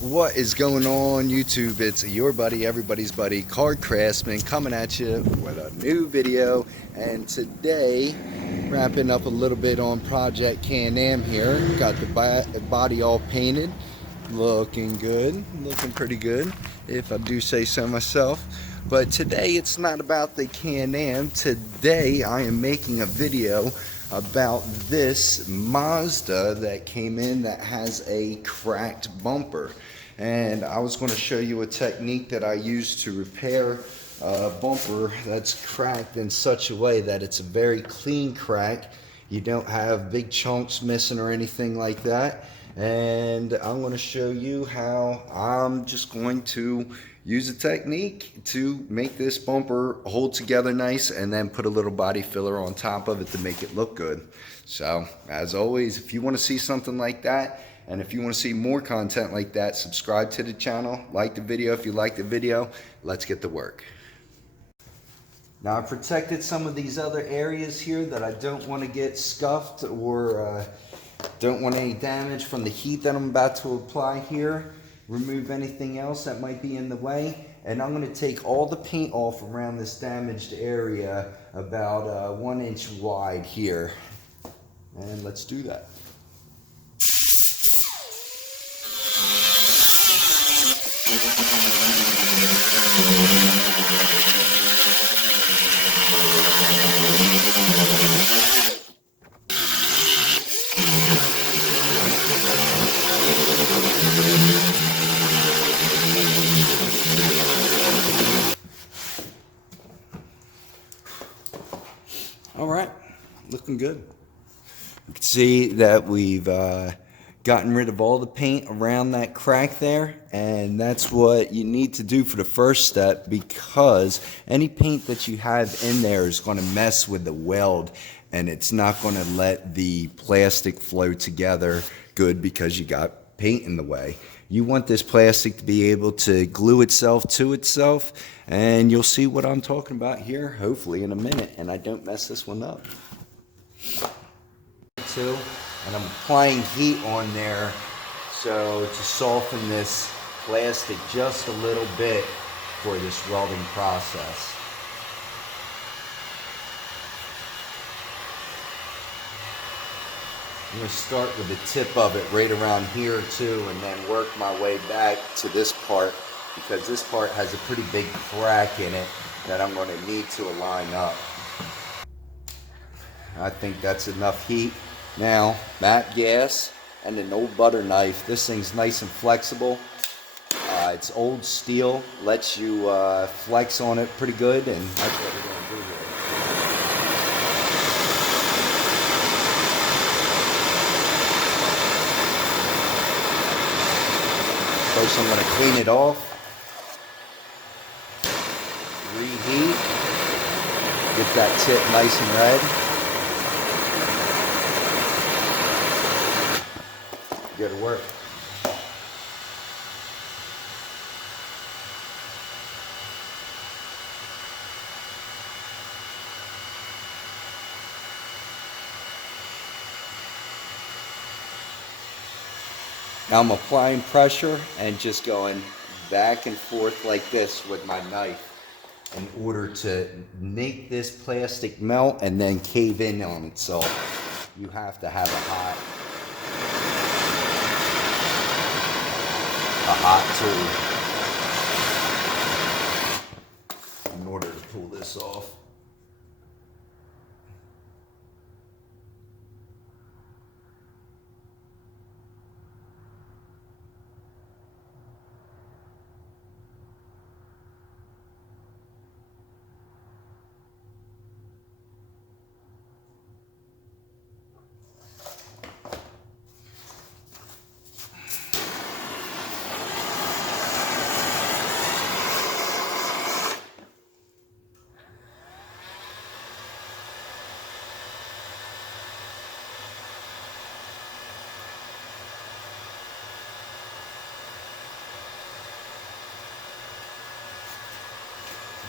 What is going on YouTube? It's your buddy, everybody's buddy, Card Craftsman, coming at you with a new video. And today, wrapping up a little bit on Project Can-Am here. Got the body all painted, looking good, looking pretty good, if I do say so myself. But today it's not about the Can-Am. Today I am making a video about this Mazda that came in that has a cracked bumper. And I was going to show you a technique that I use to repair a bumper that's cracked in such a way that it's a very clean crack. You don't have big chunks missing or anything like that. And I'm going to show you how I'm just going to use a technique to make this bumper hold together nice, and then put a little body filler on top of it to make it look good. So as always, if you want to see something like that, and if you want to see more content like that, subscribe to the channel, like the video if you like the video. Let's get to work. Now I've protected some of these other areas here that I don't want to get scuffed or don't want any damage from the heat that I'm about to apply here. Remove anything else that might be in the way. And I'm going to take all the paint off around this damaged area about 1 inch wide here. And let's do that. All right, looking good. You can see that we've gotten rid of all the paint around that crack there, and that's what you need to do for the first step, because any paint that you have in there is going to mess with the weld, and it's not going to let the plastic flow together good because you got paint in the way. You want this plastic to be able to glue itself to itself, and you'll see what I'm talking about here hopefully in a minute, and I don't mess this one up. And I'm applying heat on there so to soften this plastic just a little bit for this welding process. I'm going to start with the tip of it right around here too, and then work my way back to this part, because this part has a pretty big crack in it that I'm going to need to align up. I think that's enough heat. Now, matte gas and an old butter knife. This thing's nice and flexible. It's old steel, lets you flex on it pretty good, and that's what we're going to do here. First I'm going to clean it off, reheat, get that tip nice and red. Go to work. Now I'm applying pressure and just going back and forth like this with my knife in order to make this plastic melt and then cave in on itself. You have to have a hot tool in order to pull this off.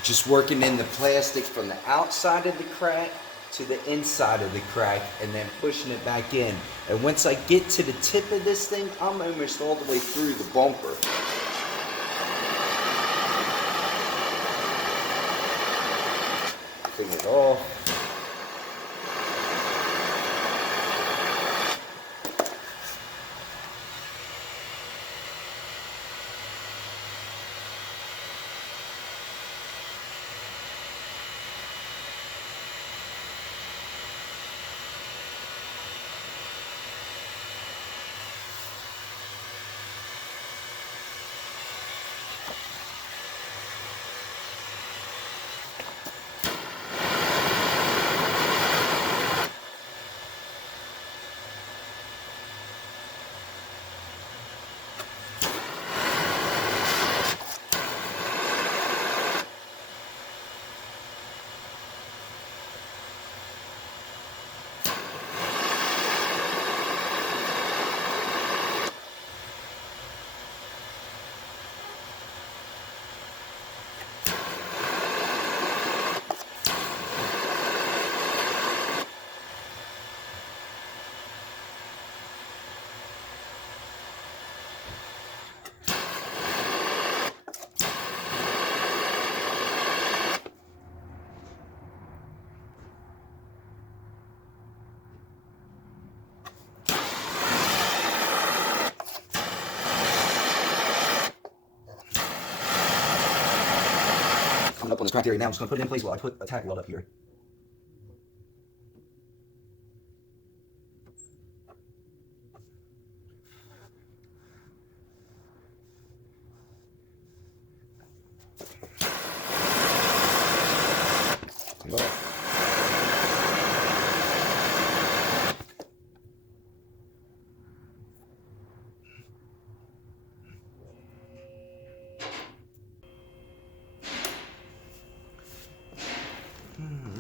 Just working in the plastic from the outside of the crack to the inside of the crack and then pushing it back in. And once I get to the tip of this thing, I'm almost all the way through the bumper. Clean it off. Coming up on this cracked area now, I'm just going to put it in place while I put a tack weld up here.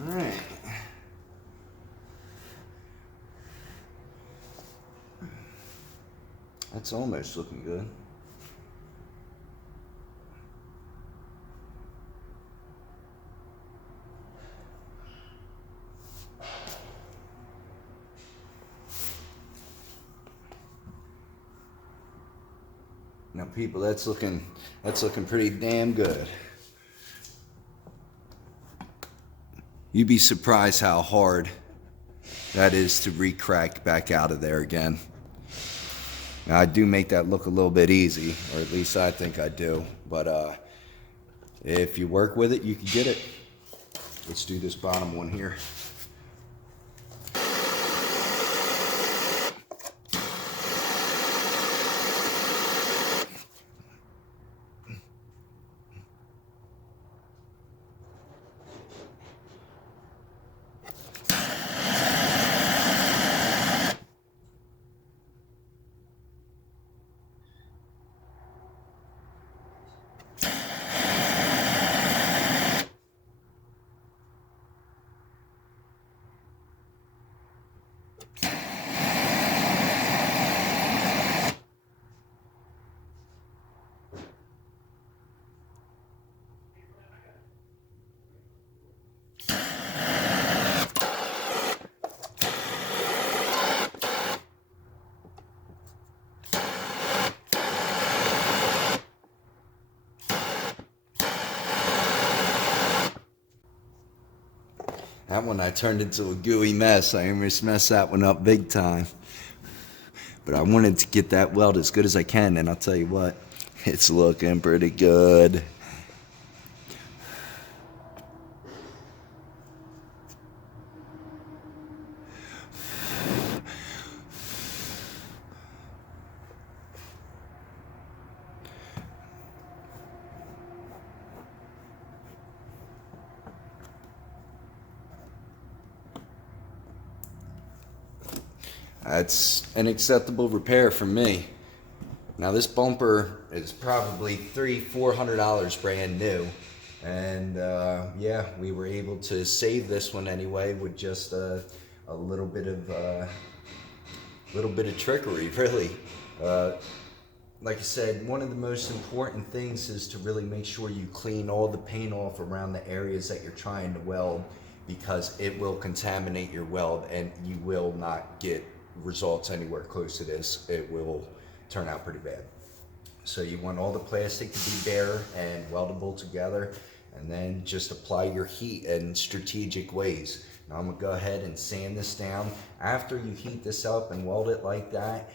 Alright. That's almost looking good. Now people, that's looking pretty damn good. You'd be surprised how hard that is to re-crack back out of there again. Now I do make that look a little bit easy, or at least I think I do, but if you work with it, you can get it. Let's do this bottom one here. That one I turned into a gooey mess. I almost messed that one up big time. But I wanted to get that weld as good as I can, and I'll tell you what, it's looking pretty good. That's an acceptable repair for me. Now this bumper is probably $300-400 brand new, and yeah, we were able to save this one anyway with just a little bit of trickery, really. Like I said, one of the most important things is to really make sure you clean all the paint off around the areas that you're trying to weld. because it will contaminate your weld and you will not get results anywhere close to this. It will turn out pretty bad. So you want all the plastic to be bare and weldable together, and then just apply your heat in strategic ways. Now I'm gonna go ahead and sand this down. After you heat this up and weld it like that,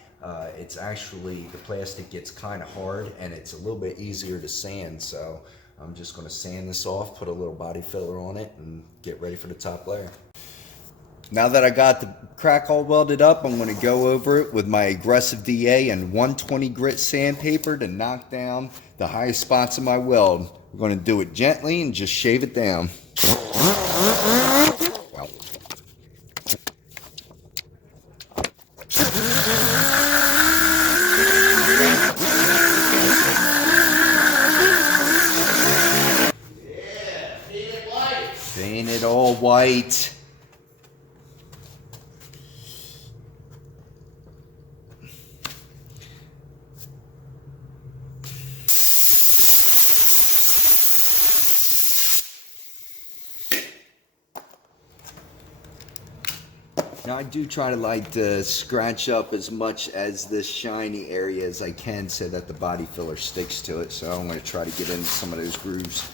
it's actually, the plastic gets kind of hard and it's a little bit easier to sand. So I'm just gonna sand this off, put a little body filler on it, and get ready for the top layer. Now that I got the crack all welded up, I'm going to go over it with my aggressive DA and 120 grit sandpaper to knock down the highest spots of my weld. We're going to do it gently and just shave it down. Wow. Yeah, paint it white. Paint it all white. Now I do try to like to scratch up as much as this shiny area as I can so that the body filler sticks to it. So I'm going to try to get into some of those grooves.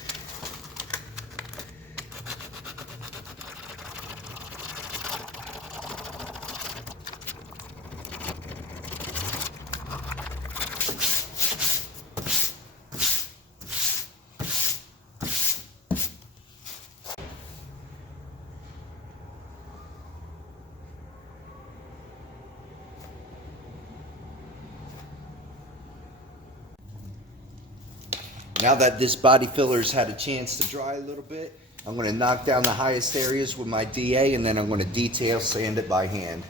Now that this body filler's had a chance to dry a little bit, I'm going to knock down the highest areas with my DA, and then I'm going to detail sand it by hand.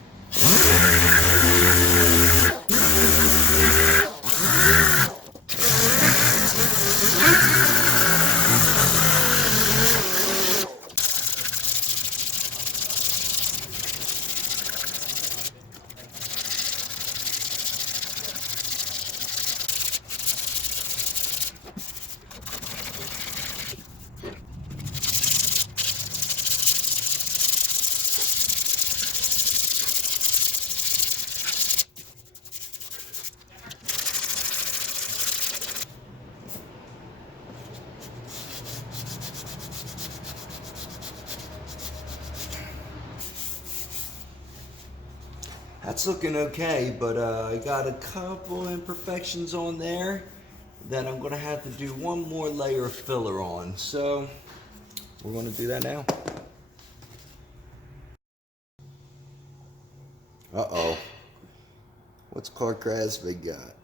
That's looking okay, but I got a couple imperfections on there that I'm gonna have to do one more layer of filler on. So we're gonna do that now. Uh-oh. What's Clark Craftsman got?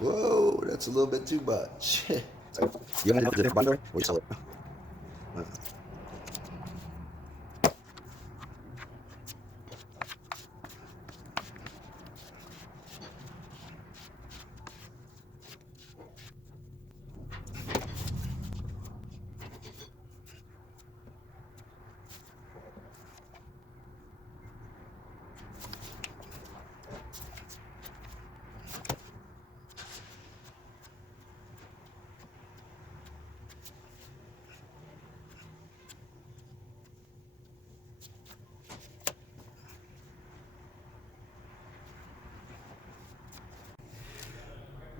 Whoa, that's a little bit too much. You want to have a different binder or you sell it?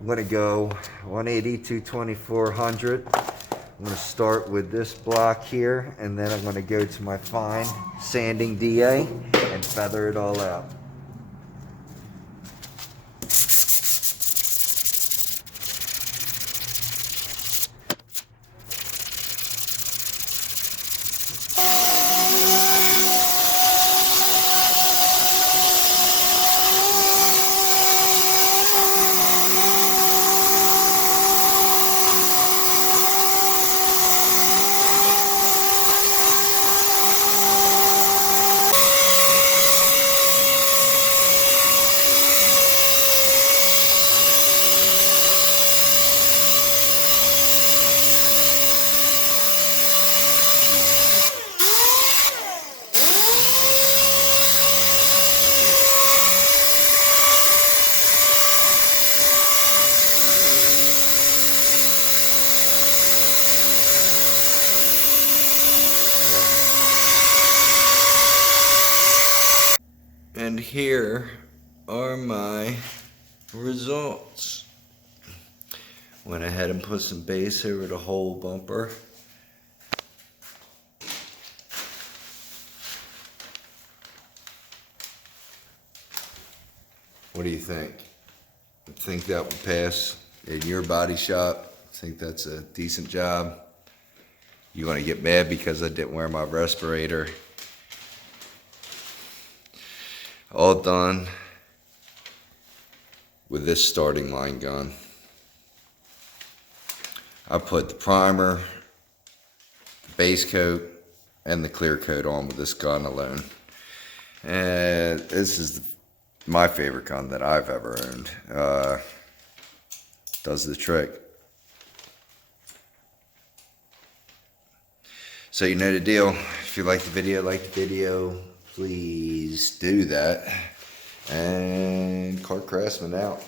I'm gonna go 180 to 2400. I'm gonna start with this block here, and then I'm gonna go to my fine sanding DA and feather it all out. here are my results. Went ahead and put some base over the whole bumper. What do you think? Think that would pass in your body shop? Think that's a decent job? You want to get mad because I didn't wear my respirator? All done with this starting line gun. I put the primer, the base coat, and the clear coat on with this gun alone. And this is my favorite gun that I've ever owned. Does the trick. So you know the deal. If you like the video, please do that. And Car Craftsman out.